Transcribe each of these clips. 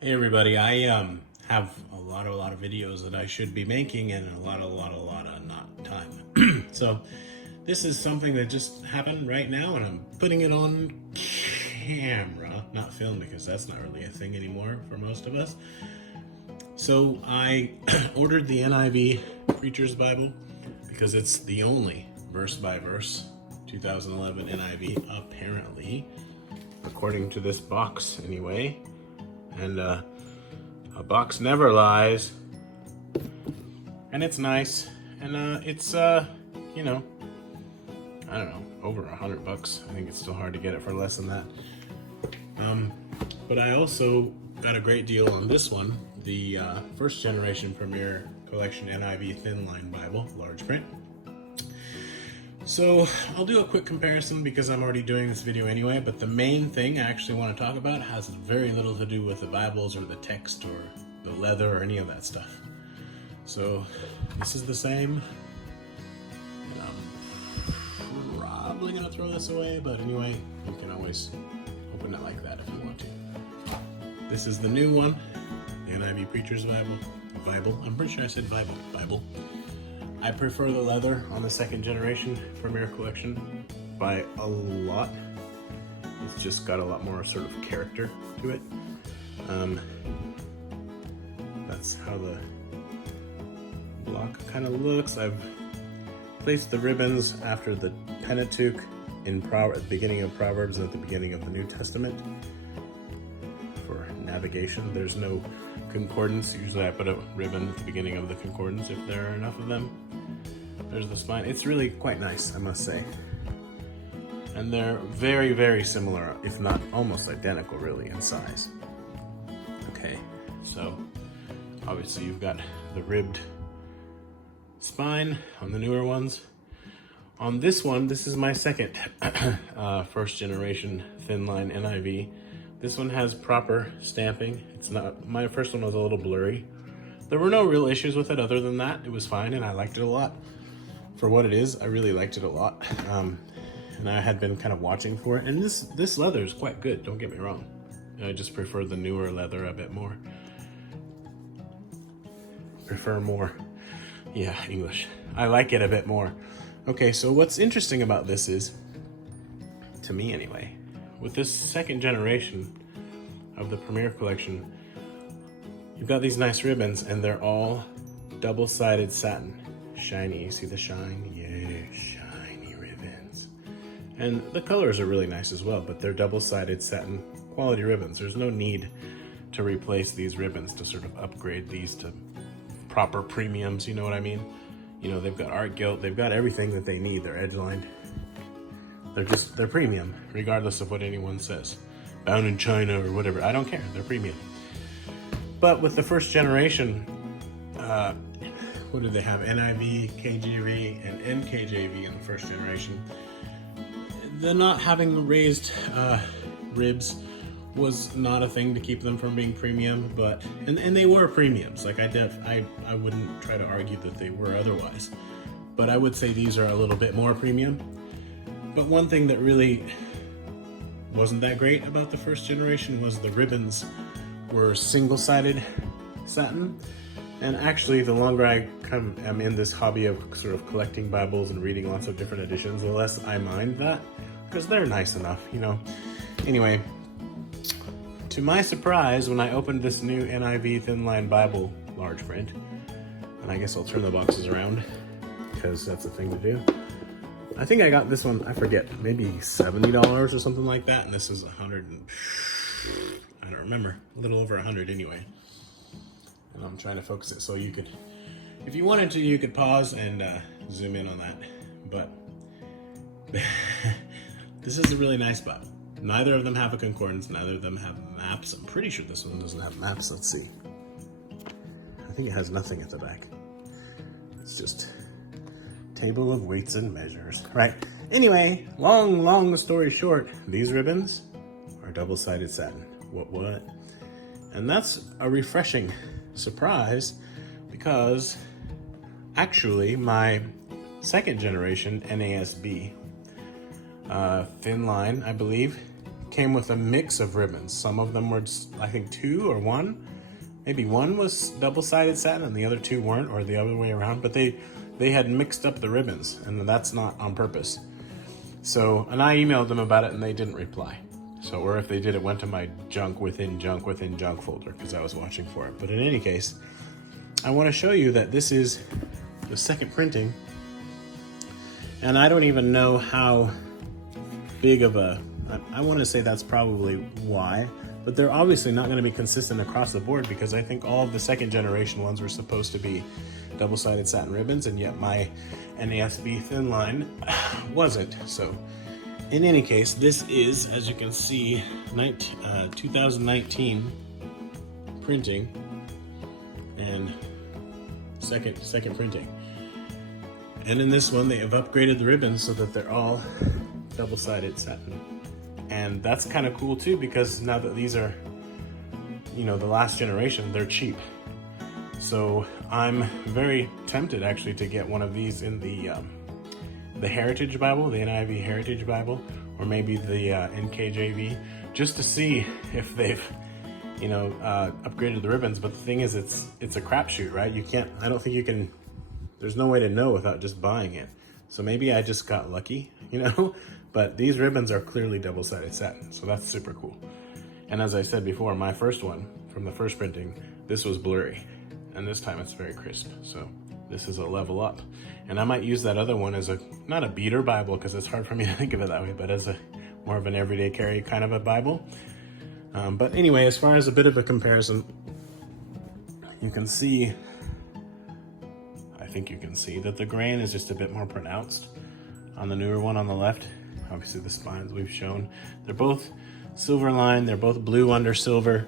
Hey everybody, I have a lot of videos that I should be making and a lot of not time. So this is something that just happened right now and I'm putting it on camera, not film because that's not really a thing anymore for most of us. So I ordered the NIV Preacher's Bible because it's the only verse by verse 2011 NIV apparently, according to this box anyway. And a box never lies, and it's nice, and it's you know, I don't know, over $100. I think it's still hard to get it for less than that. But I also got a great deal on this one, the first generation Premier Collection NIV Thin Line Bible, large print. So I'll do a quick comparison because I'm already doing this video anyway, but the main thing I actually want to talk about has very little to do with the Bibles or the text or the leather or any of that stuff. So this is the same. And I'm probably going to throw this away, but anyway, you can always open it like that if you want to. This is the new one, the NIV Preacher's Bible. I'm pretty sure I said Bible. I prefer the leather on the second generation Premier Collection by a lot. It's just got a lot more sort of character to it. That's how the block kind of looks. I've placed the ribbons after the Pentateuch at the beginning of Proverbs and at the beginning of the New Testament for navigation. There's no concordance. Usually I put a ribbon at the beginning of the concordance if there are enough of them. There's the spine. It's really quite nice, I must say. And they're very, very similar, if not almost identical really in size. Okay, so obviously you've got the ribbed spine on the newer ones. On this one, this is my second first generation thin line NIV. This one has proper stamping. It's not, my first one was a little blurry. There were no real issues with it other than that. It was fine and I liked it a lot. For what it is, I really liked it a lot. And I had been kind of watching for it. And this leather is quite good, don't get me wrong. I just prefer the newer leather a bit more. English. I like it a bit more. Okay, so what's interesting about this is, to me anyway, with this second generation of the Premier Collection, you've got these nice ribbons and they're all double-sided satin. Shiny, you see the shine? Yeah, shiny ribbons. And the colors are really nice as well, but they're double-sided satin quality ribbons. There's no need to replace these ribbons to sort of upgrade these to proper premiums, you know what I mean? You know, they've got art gilt, they've got everything that they need. They're edge-lined. They're premium, regardless of what anyone says. Bound in China or whatever, I don't care, they're premium. But with the first generation, what do they have? NIV, KJV, and NKJV in the first generation. The not having raised ribs was not a thing to keep them from being premium, but and they were premiums. Like I wouldn't try to argue that they were otherwise, but I would say these are a little bit more premium. But one thing that really wasn't that great about the first generation was the ribbons were single-sided satin. And actually, the longer I am in this hobby of sort of collecting Bibles and reading lots of different editions, the less I mind that, because they're nice enough, you know. Anyway, to my surprise, when I opened this new NIV Thin Line Bible large print, and I guess I'll turn the boxes around, because that's a thing to do. I think I got this one, I forget, maybe $70 or something like that, and this is 100 and, I don't remember, a little over 100 anyway. And I'm trying to focus it so you could, if you wanted to, you could pause and zoom in on that. But this is a really nice Bible. Neither of them have a concordance, neither of them have maps. I'm pretty sure this one doesn't have maps, let's see. I think it has nothing at the back. It's just table of weights and measures, right? Anyway, long story short, these ribbons are double-sided satin. What? And that's a refreshing surprise because actually my second generation NASB thin line, I believe, came with a mix of ribbons. Some of them were, I think, 2 or 1. Maybe one was double-sided satin and the other 2 weren't, or the other way around, but they had mixed up the ribbons, and that's not on purpose. So, and I emailed them about it and they didn't reply. So, or if they did, it went to my junk within junk folder because I was watching for it. But in any case, I want to show you that this is the second printing, and I don't even know how big of a, I want to say that's probably why, but they're obviously not going to be consistent across the board because I think all of the second generation ones were supposed to be double-sided satin ribbons, and yet my NASB thin line wasn't. So in any case, this is, as you can see, 2019 printing and second printing. And in this one, they have upgraded the ribbons so that they're all double-sided satin. And that's kind of cool too, because now that these are, you know, the last generation, they're cheap. So I'm very tempted actually to get one of these in the Heritage Bible, the NIV Heritage Bible, or maybe the NKJV, just to see if they've, you know, upgraded the ribbons. But the thing is, it's a crapshoot, right? I don't think you can, there's no way to know without just buying it. So maybe I just got lucky, you know, but these ribbons are clearly double-sided satin, so that's super cool. And as I said before, my first one from the first printing, this was blurry, and this time it's very crisp. So this is a level up. And I might use that other one as not a beater Bible, because it's hard for me to think of it that way, but as more of an everyday carry kind of a Bible. But anyway, as far as a bit of a comparison, you can see, I think you can see that the grain is just a bit more pronounced on the newer one on the left. Obviously the spines we've shown. They're both silver lined, they're both blue under silver.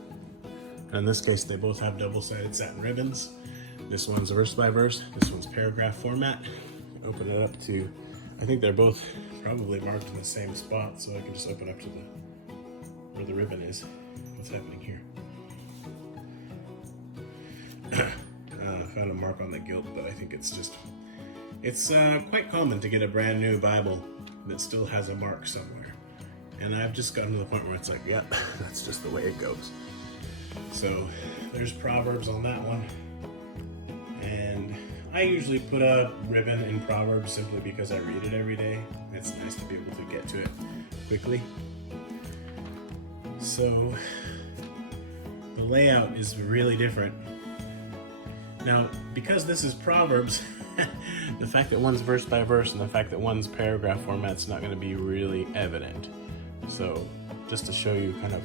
And in this case, they both have double-sided satin ribbons. This one's verse by verse, this one's paragraph format. Open it up to, I think they're both probably marked in the same spot, so I can just open up to where the ribbon is. What's happening here? I found a mark on the gilt, but I think it's quite common to get a brand new Bible that still has a mark somewhere. And I've just gotten to the point where it's like, yep, that's just the way it goes. So there's Proverbs on that one. And I usually put a ribbon in Proverbs simply because I read it every day. It's nice to be able to get to it quickly. So the layout is really different. Now, because this is Proverbs, the fact that one's verse by verse and the fact that one's paragraph format's not going to be really evident. So just to show you kind of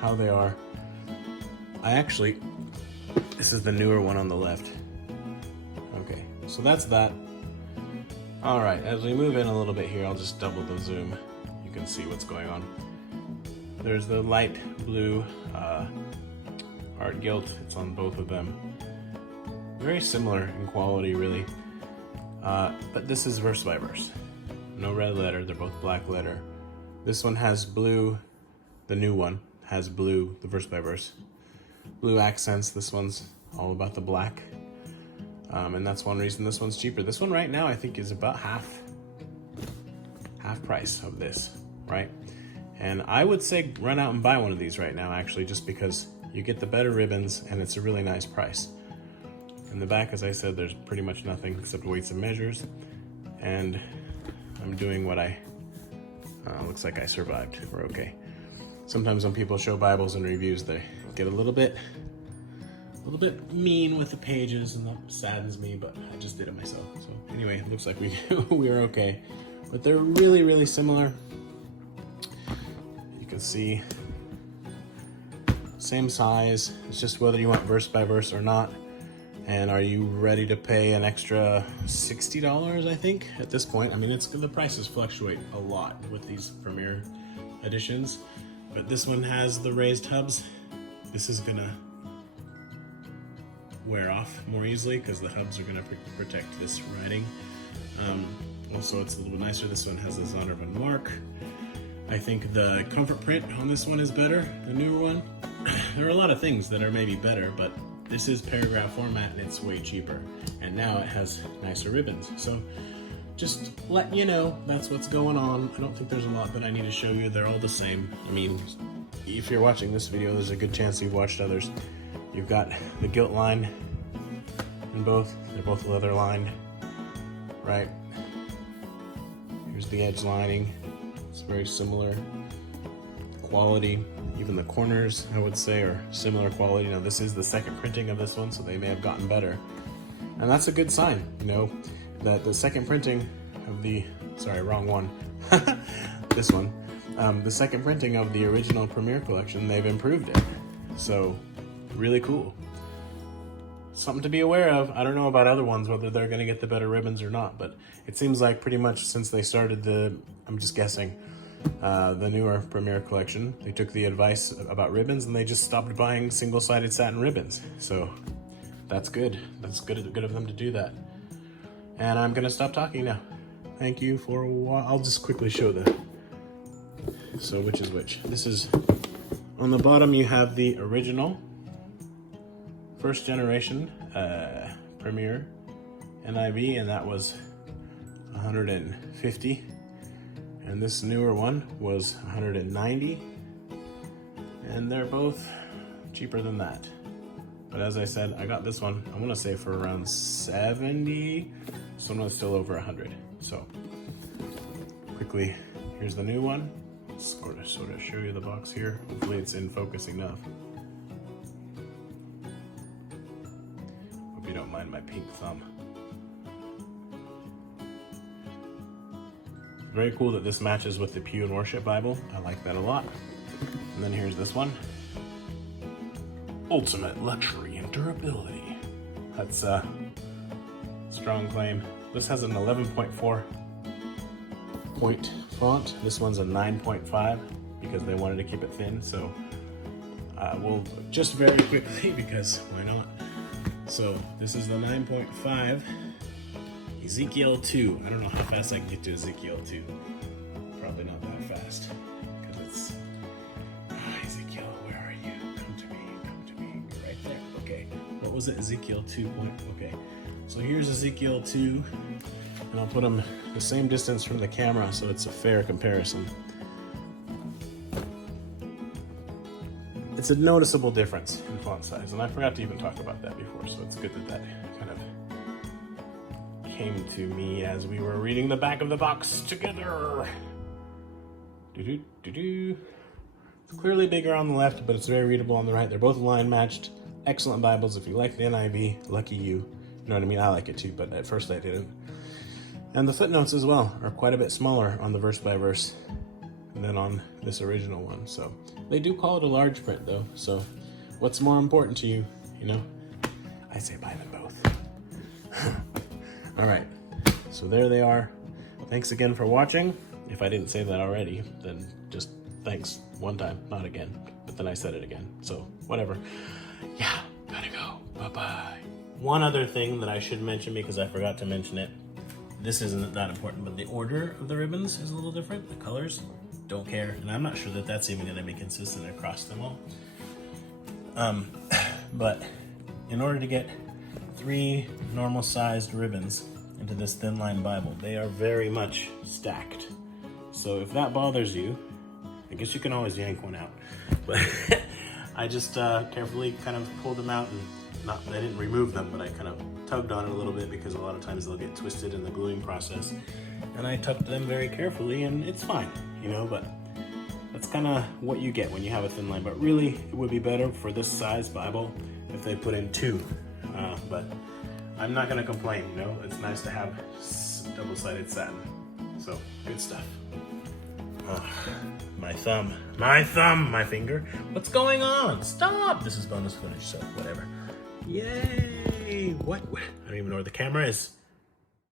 how they are, this is the newer one on the left. Okay, so that's that. All right, as we move in a little bit here, I'll just double the zoom. You can see what's going on. There's the light blue art gilt. It's on both of them. Very similar in quality, really. But this is verse by verse. No red letter, they're both black letter. This one has blue, the new one has blue, the verse by verse. Blue accents, this one's all about the black. And that's one reason this one's cheaper. This one right now I think is about half price of this, right? And I would say run out and buy one of these right now, actually, just because you get the better ribbons and it's a really nice price. In the back, as I said, there's pretty much nothing except weights and measures. And I'm doing what looks like I survived. We're okay. Sometimes when people show Bibles and reviews, they get a little bit mean with the pages, and that saddens me, but I just did it myself. So anyway, it looks like we are okay. But they're really, really similar. You can see same size. It's just whether you want verse by verse or not. And are you ready to pay an extra $60, I think, at this point? I mean, the prices fluctuate a lot with these Premier editions, but this one has the raised hubs. This is gonna wear off more easily because the hubs are gonna protect this writing. Also, it's a little nicer. This one has the Zondervan mark. I think the comfort print on this one is better, the newer one. There are a lot of things that are maybe better, but this is paragraph format and it's way cheaper. And now it has nicer ribbons. So just letting you know that's what's going on. I don't think there's a lot that I need to show you. They're all the same. I mean, if you're watching this video, there's a good chance you've watched others. You've got the gilt line in both. They're both leather lined, right? Here's the edge lining. It's very similar quality. Even the corners, I would say, are similar quality. Now, this is the second printing of this one, so they may have gotten better. And that's a good sign, you know, that the second printing of the, sorry, wrong one, this one, the second printing of the original Premier Collection, they've improved it. So, really cool. Something to be aware of. I don't know about other ones, whether they're going to get the better ribbons or not, but it seems like pretty much since they started the, I'm just guessing, the newer Premier Collection, they took the advice about ribbons and they just stopped buying single-sided satin ribbons. So that's good. That's good of them to do that. And I'm gonna stop talking now. Thank you for a while. I'll just quickly show so which is which. This is, on the bottom you have the original first generation Premier NIV, and that was 150. And this newer one was 190, and they're both cheaper than that. But as I said, I got this one, I want to say for around 70, so one's still over 100. So quickly, here's the new one. Sort of show you the box here. Hopefully it's in focus enough. Hope you don't mind my pink thumb. Very cool that this matches with the Pew and Worship Bible. I like that a lot. And then here's this one. Ultimate luxury and durability. That's a strong claim. This has an 11.4 point font. This one's a 9.5 because they wanted to keep it thin. So we'll just very quickly, because why not? So this is the 9.5. Ezekiel 2. I don't know how fast I can get to Ezekiel 2. Probably not that fast, because it's Ezekiel, where are you? Come to me, right there. Okay, what was it? Ezekiel 2. Okay, so here's Ezekiel 2, and I'll put them the same distance from the camera so it's a fair comparison. It's a noticeable difference in font size, and I forgot to even talk about that before, so it's good that kind of came to me as we were reading the back of the box together. It's clearly bigger on the left, but it's very readable on the right. They're both line matched. Excellent Bibles. If you like the NIV, lucky you. You know what I mean? I like it too, but at first I didn't. And the footnotes as well are quite a bit smaller on the verse by verse than on this original one. So they do call it a large print though. So what's more important to you, you know? I say buy them both. All right, so there they are. Thanks again for watching. If I didn't say that already, then just thanks one time, not again. But then I said it again, so whatever. Yeah, gotta go, bye-bye. One other thing that I should mention, because I forgot to mention it, this isn't that important, but the order of the ribbons is a little different. The colors, don't care. And I'm not sure that that's even gonna be consistent across them all. But in order to get 3 normal sized ribbons into this thin line Bible, they are very much stacked. So if that bothers you, I guess you can always yank one out. But I just carefully kind of pulled them out, and I didn't remove them, but I kind of tugged on it a little bit because a lot of times they'll get twisted in the gluing process. And I tucked them very carefully, and it's fine, you know, but that's kind of what you get when you have a thin line. But really, it would be better for this size Bible if they put in 2. But I'm not gonna complain, you know? It's nice to have double-sided satin. So, good stuff. My finger. What's going on? Stop! This is bonus footage, so whatever. Yay! What? I don't even know where the camera is.